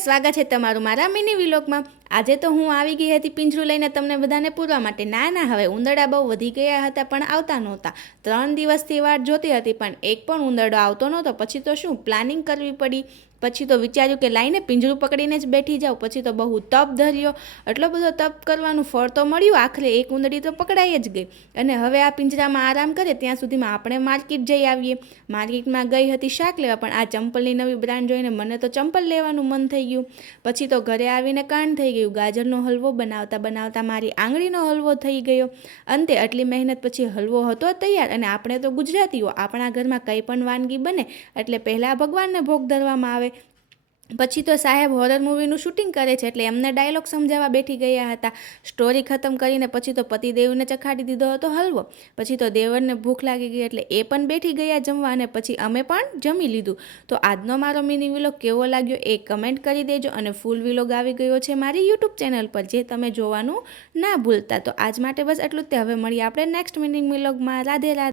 Guys, સ્વાગત છે તમારું મારા મિની વ્લોગમાં। આજે તો હું આવી ગઈ હતી પિંજરું લઈને તમને બધાને પૂરવા માટે। ના હવે ઉંદરડા બહુ વધી ગયા હતા પણ આવતા નહોતા। 3 દિવસથી વાટ જોતી હતી પણ એક પણ ઉંદરડો આવતો નહોતો। પછી તો શું પ્લાનિંગ કરવી પડી। પછી તો વિચાર્યું કે લાઈને પિંજરું પકડીને જ બેઠી જાઉં। પછી તો બહુ તપ ધર્યો। એટલો બધો તપ કરવાનું ફળ તો મળ્યું। આખરે એક ઉંદરડી તો પકડાઈ જ ગઈ। અને હવે આ પિંજરામાં આરામ કરે ત્યાં સુધીમાં આપણે માર્કેટ જઈ આવીએ। માર્કેટમાં ગઈ હતી શાક લેવા પણ આ ચંપલની નવી બ્રાન્ડ જોઈને મને તો ચંપલ લેવાનું મન થઈ ગયું। પછી તો ઘરે આવીને કાંડ થઈ ગયું। ગાજરનો હલવો બનાવતા બનાવતા મારી આંગળીનો હલવો થઈ ગયો। અંતે આટલી મહેનત પછી હલવો હતો તૈયાર। અને આપણે તો ગુજરાતીઓ, આપણા ઘરમાં કંઈ પણ વાનગી બને એટલે પહેલાં ભગવાનને ભોગ ધરવામાં આવે। પછી તો સાહેબ હોરર મૂવીનું શૂટિંગ કરે છે એટલે એમને ડાયલોગ સમજાવવા બેઠી ગયા હતા। સ્ટોરી ખતમ કરીને પછી તો પતિદેવને ચખાડી દીધો હતો હલવો। પછી તો દેવરને ભૂખ લાગી ગઈ એટલે એ પણ બેઠી ગયા જમવા અને પછી અમે પણ જમી લીધું। તો આજનો મારો મિની વ્લોગ કેવો લાગ્યો એ કમેન્ટ કરી દેજો। અને ફૂલ વ્લોગ આવી ગયો છે મારી યુટ્યુબ ચેનલ પર, જે તમે જોવાનું ના ભૂલતા। તો આજ માટે બસ એટલું જ તે। હવે મળીએ આપણે નેક્સ્ટ મિની વ્લોગમાં। રાધે રાધે।